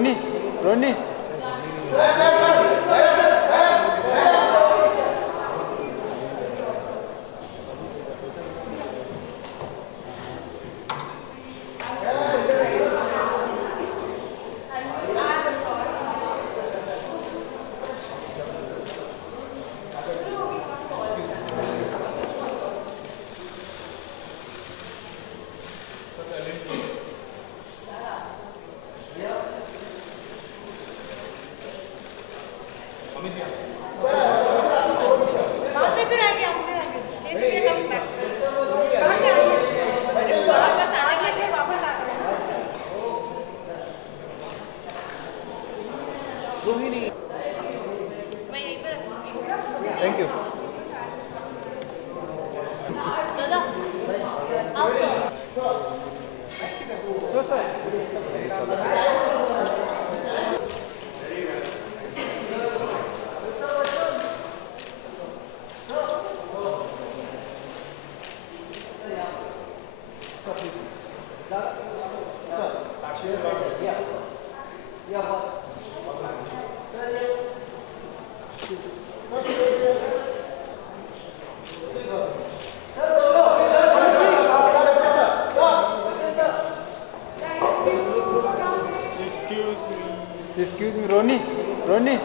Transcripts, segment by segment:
Ronnie Ronnie thank you Excuse me, Ronnie. Ronnie.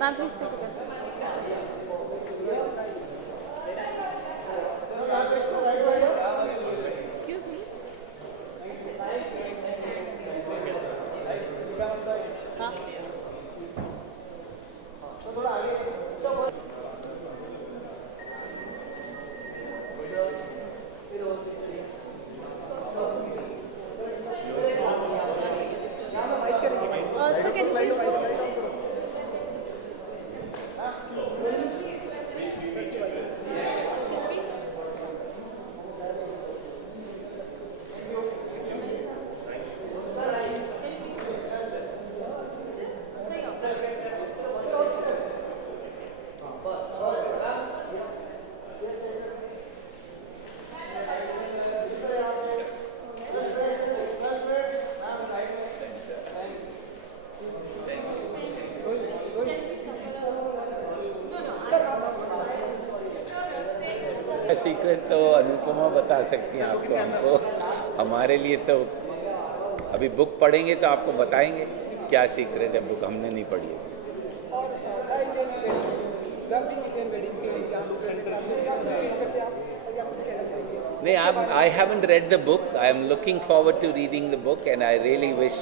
Ma'am please कर excuse me हाँ secret तो अनुपमा बता सकती हैं आपको, हमको हमारे लिए तो अभी बुक पढ़ेंगे तो आपको बताएंगे क्या सीक्रेट है। बुक हमने नहीं पढ़ी है। नहीं, I haven't read the book. I am looking forward to reading the book and I really wish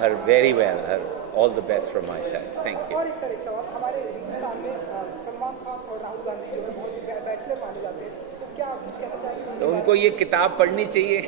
her very well, her all the best from my side. Thank you. और एक सवाल, हमारे हिंदुस्तान में सलमान खान और राहुल गांधी जो है बहुत बैचलर माने जाते हैं, तो क्या आप कुछ कहना चाहेंगे? तो उनको ये किताब पढ़नी चाहिए.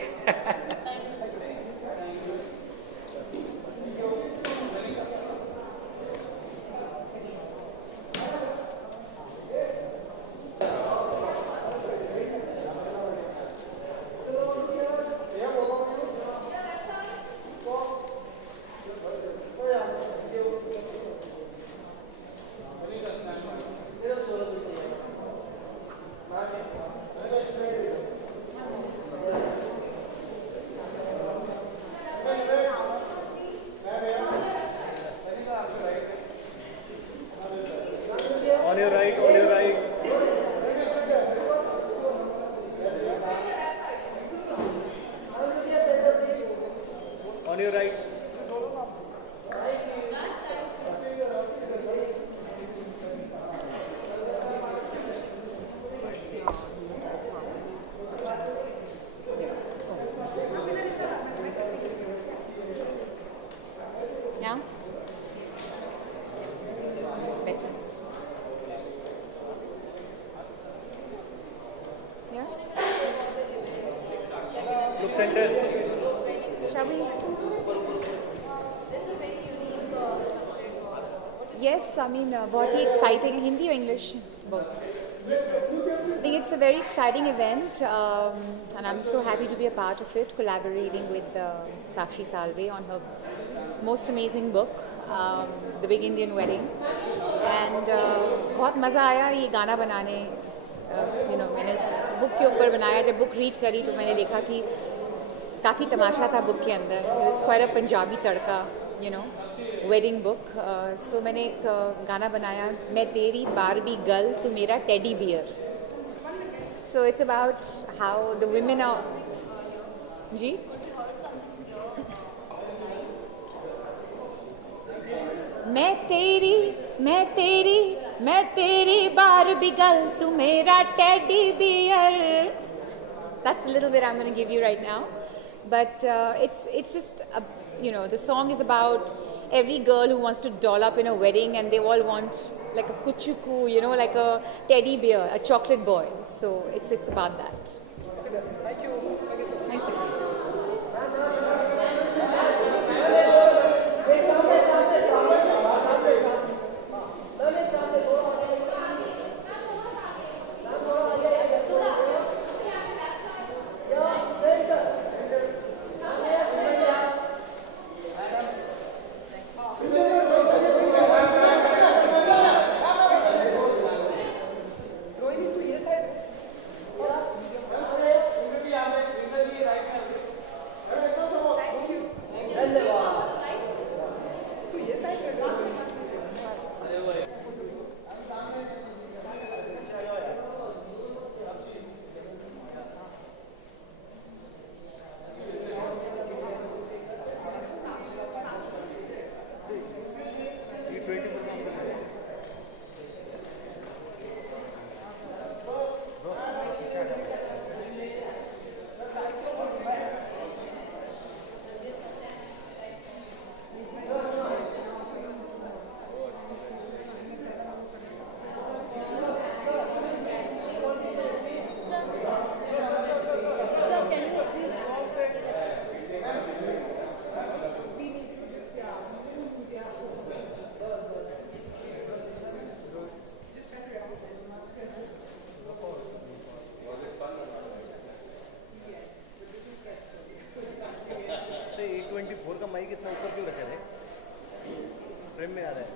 your right, on your right. On your right. Yeah? Better. Yes? Look center. Shall we? Yes, I mean, बहुत ही exciting. Hindi or English? Both. I think it's a very exciting event, and I'm so happy to be a part of it, collaborating with Sakshi Salve on her most amazing book, The Big Indian Wedding. And बहुत मज़ा आया ये गाना बनाने. मैंने उस book के ऊपर बनाया. जब बुक रीड करी तो मैंने देखा कि काफ़ी तमाशा था बुक के अंदर. It was quite a Punjabi tadka, wedding book. So मैंने एक गाना बनाया, मैं तेरी बारबी गर्ल तू मेरा teddy bear. So it's about how the women are. जी? मैं तेरी बारबी गर्ल तू मेरा teddy bear. That's a little bit I'm going to give you right now. But it's just, the song is about every girl who wants to doll up in a wedding, and they all want like a kuchuku, like a teddy bear, a chocolate boy. So it's about that. Thank you. Thank you. Rohini तू ये side तू ये side A24 का mic इतना ऊपर क्यों रखे थे? फ्रेम में आ रहा है.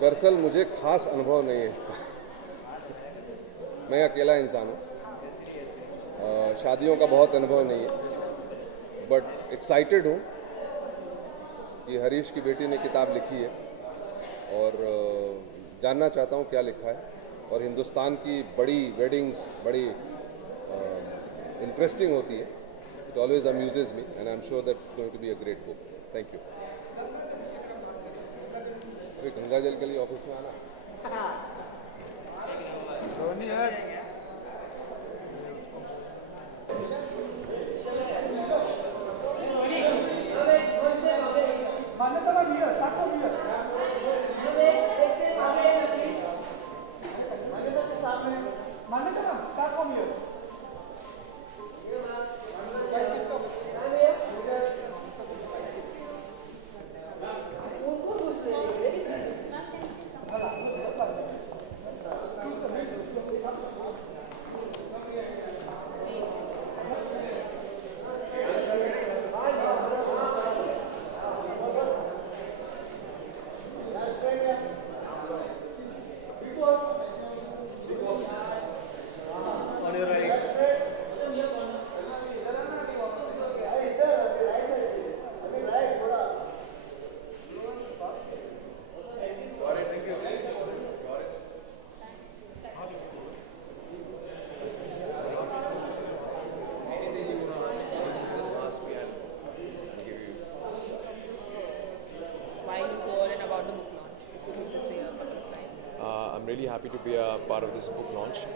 दरअसल मुझे खास अनुभव नहीं है इसका. मैं अकेला इंसान हूँ. शादियों का बहुत अनुभव नहीं है, बट एक्साइटेड हूँ कि हरीश की बेटी ने किताब लिखी है और जानना चाहता हूँ क्या लिखा है. और हिंदुस्तान की बड़ी वेडिंग्स बड़ी इंटरेस्टिंग होती है, always amuses me, and I'm sure that's going to be a great book. Thank you. अभी गंगा जल के लिए ऑफिस में आना. I'm really happy to be a part of this book launch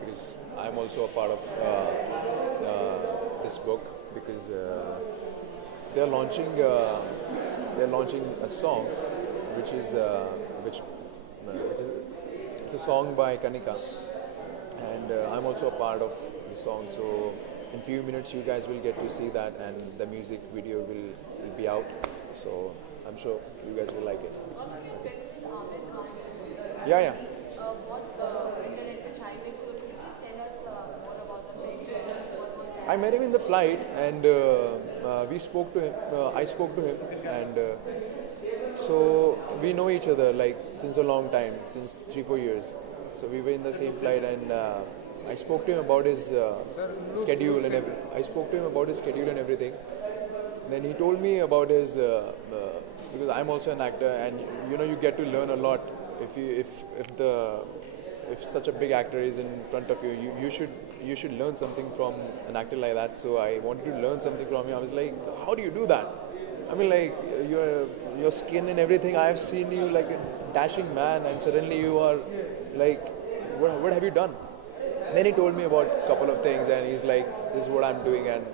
because I'm also a part of this book because they're launching a song which is it's a song by Kanika, and I'm also a part of the song. So in few minutes you guys will get to see that, and the music video will be out. So I'm sure you guys will like it. Okay. Yeah. I met him in the flight, and we spoke to him. I spoke to him, and so we know each other like since a long time, since 3-4 years. So we were in the same flight, and I spoke to him about his schedule and I spoke to him about his schedule and everything. Then he told me about his because I'm also an actor, and you get to learn a lot if such a big actor is in front of you. You should learn something from an actor like that. So I wanted to learn something from him. I was like, how do you do that? I mean, like your skin and everything. I have seen you like a dashing man, and suddenly you are like, what have you done? Then he told me about a couple of things, and he's like, this is what I'm doing, and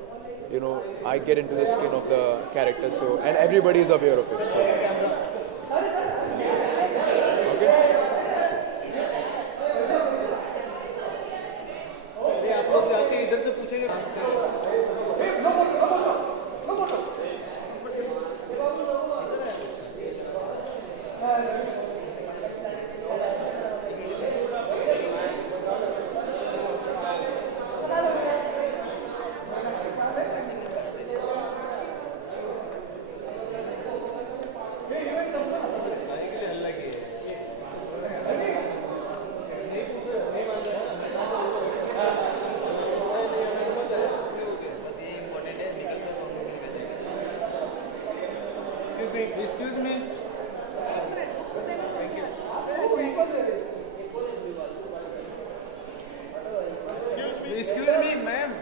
I get into the skin of the character. So, and everybody is aware of it. So, okay. Excuse me. Excuse me, ma'am.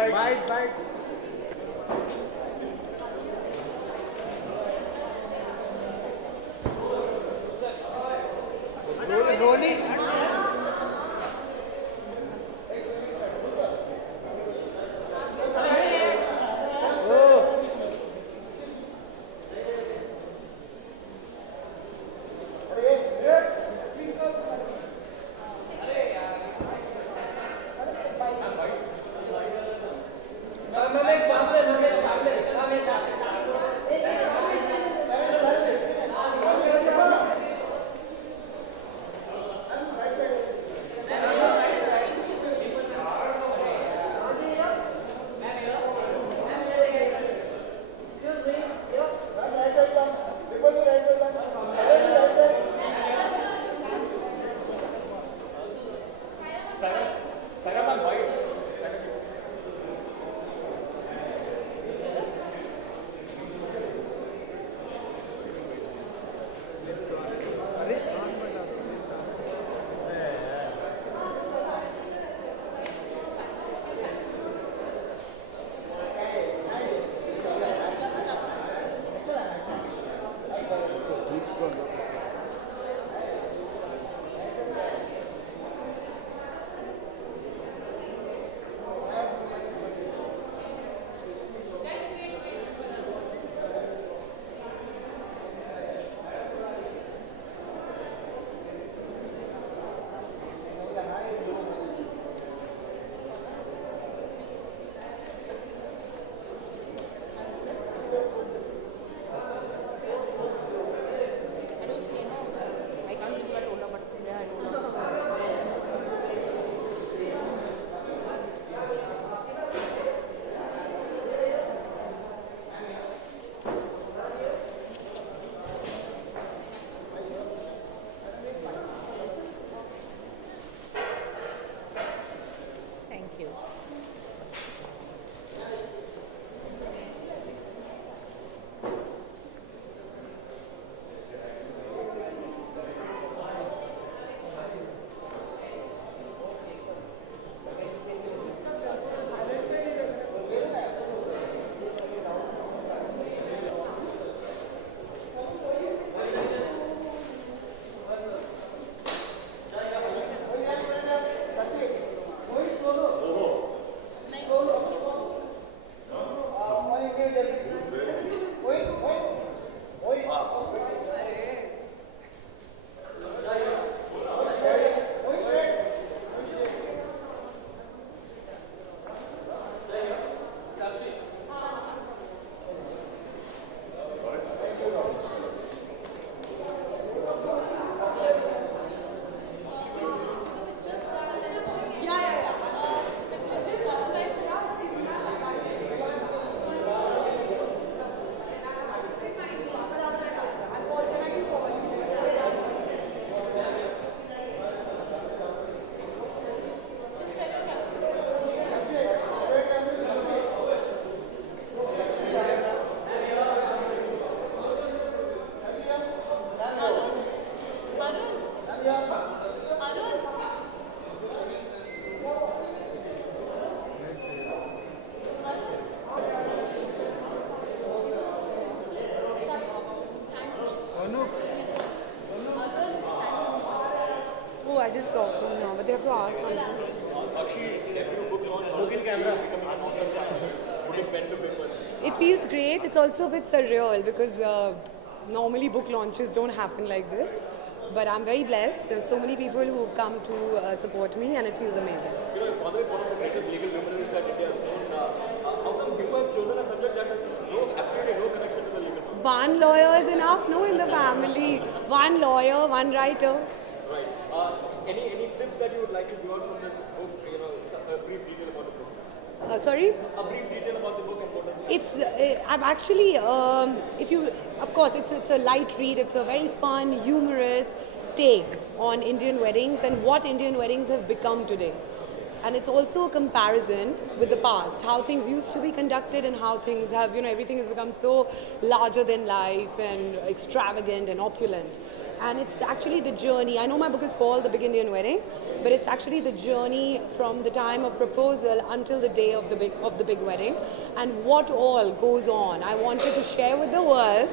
Bite, bite. Roni. I just saw from now, but they have to ask something. It feels great. It's also a bit surreal because normally book launches don't happen like this. But I'm very blessed. There's so many people who've come to support me, and it feels amazing. You know, your father is one of the greatest legal luminaries that India has known. How come you have chosen a subject that has absolutely no connection to the legal world? One lawyer is enough, no, in the family. One lawyer, one writer. Right. Any tips that you would like to give out from this book? You know, a brief detail about the book. Sorry? A brief detail about the book and what It's, I'm actually, if you, of course, it's a light read. It's a very fun, humorous take on Indian weddings and what Indian weddings have become today. And it's also a comparison with the past, how things used to be conducted and how things have, everything has become so larger than life and extravagant and opulent. And it's actually the journey. I know my book is called The Big Indian Wedding, but it's actually the journey from the time of proposal until the day of the big wedding, and what all goes on. I wanted to share with the world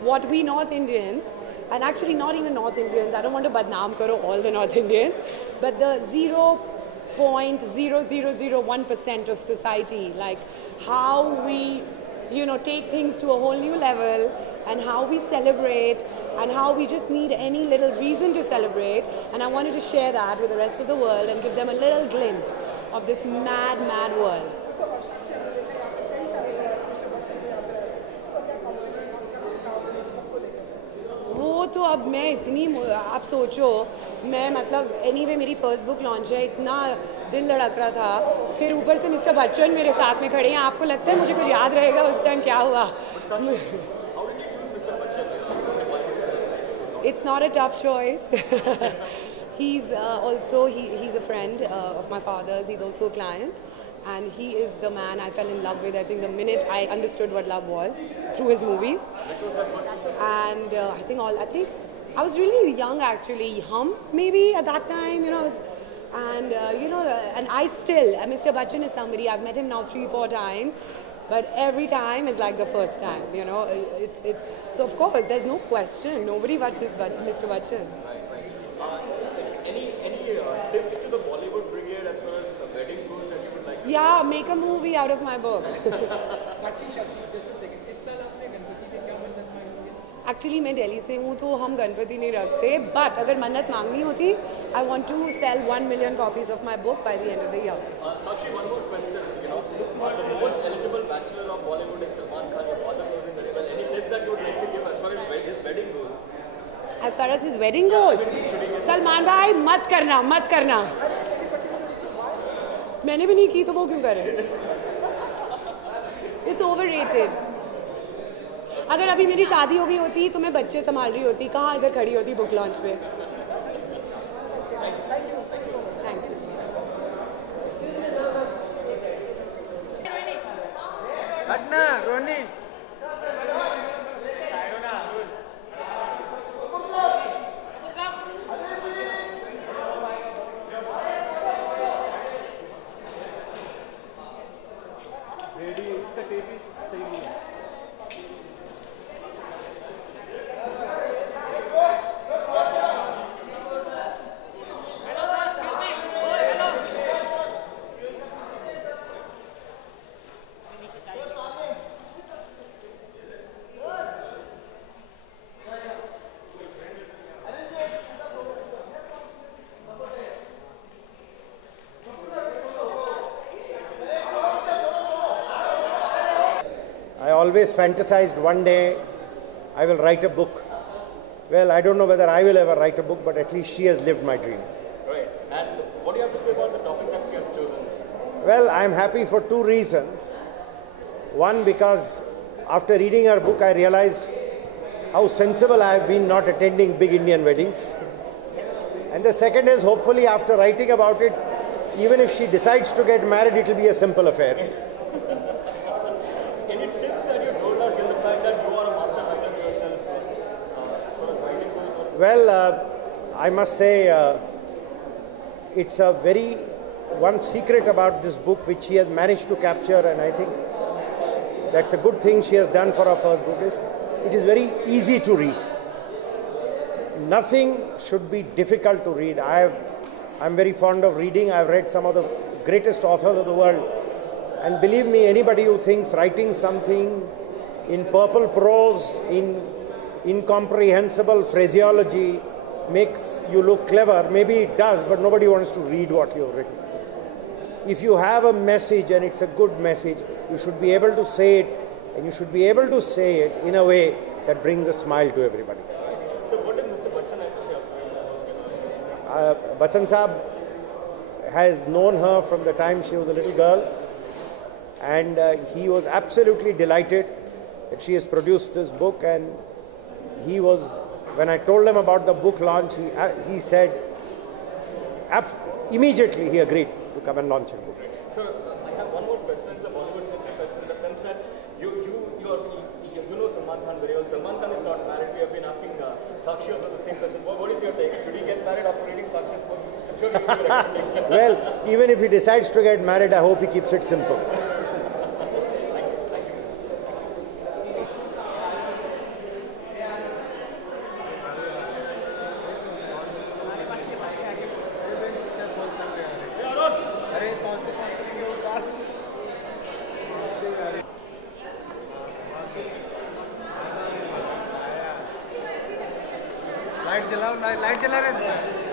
what we North Indians, and actually not even North Indians, I don't want to badnaam karo all the North Indians, but the 0.0001% of society, like how we, take things to a whole new level, and how we celebrate, and how we just need any little reason to celebrate. And I wanted to share that with the rest of the world and give them a little glimpse of this mad, mad world. वो तो अब मैं इतनी, आप सोचो, मैं मतलब anyway मेरी फर्स्ट बुक लॉन्च है, इतना दिल धड़क रहा था, फिर ऊपर से मिस्टर बच्चन मेरे साथ में खड़े हैं. आपको लगता है मुझे कुछ याद रहेगा उस टाइम क्या हुआ? It's not a tough choice. He's also he's a friend of my father's. He's also a client, and he is the man I fell in love with. I think the minute I understood what love was through his movies, and I think I was really young actually, maybe at that time, and and I still, Mr. Bachchan is somebody I've met him now 3-4 times. But every time is like the first time, It's so of course there's no question. Nobody but Mr. Bachchan. Any tips to the Bollywood brigade as far as wedding goes that you would like to? Yeah, make a movie out of my book. Actually, मैं दिल्ली से हूँ तो हम गणपति नहीं रखते. But अगर मन्नत मांगनी होती, I want to sell 1 million copies of my book by the end of the year. Sakshi, one more question. The most eligible bachelor of Bollywood is Salman Khan. Your father knows him very well. Any tips that you would like to give as far as his wedding goes? As far as his wedding goes, Salman bhai, मत करना. मैंने भी नहीं की तो वो क्यों करे? It's overrated. अगर अभी मेरी शादी हो गई होती तो मैं बच्चे संभाल रही होती, कहाँ इधर खड़ी होती बुक लॉन्च पे. Thank you. Adna, Ronnie. I always fantasized one day I will write a book. Well, I don't know whether I will ever write a book, but at least she has lived my dream. Right. And what do you have to say about the topic that she has chosen? Well, I'm happy for two reasons. One, because after reading her book, I realized how sensible I have been not attending big Indian weddings. And the second is, hopefully after writing about it, even if she decides to get married, it will be a simple affair. Any tips that you told her given the fact that you are a master writer yourself as far as writing goes? Well, I must say, it's a very one secret about this book which she has managed to capture, and I think that's a good thing she has done for her first book, is it is very easy to read. Nothing should be difficult to read. I'm very fond of reading. I've read some of the greatest authors of the world. And believe me, anybody who thinks writing something in purple prose, in incomprehensible phraseology makes you look clever, maybe it does, but nobody wants to read what you've written. If you have a message and it's a good message, you should be able to say it, and you should be able to say it in a way that brings a smile to everybody. So what did Mr. Bachchan have to say about it? Bachchan Saab has known her from the time she was a little girl, and he was absolutely delighted that she has produced this book. And he was, when I told him about the book launch, he said immediately he agreed to come and launch a book. So I have one more question. It's a Bollywood-centric question in the sense that you know Salman Khan very well. Salman Khan is not married. We have been asking Sakshi also the same question. What is your take? Should he get married after reading Sakshi's book? I'm sure he will be recommending. Well, even if he decides to get married, I hope he keeps it simple. Light जलाओ, light जला रहे थे।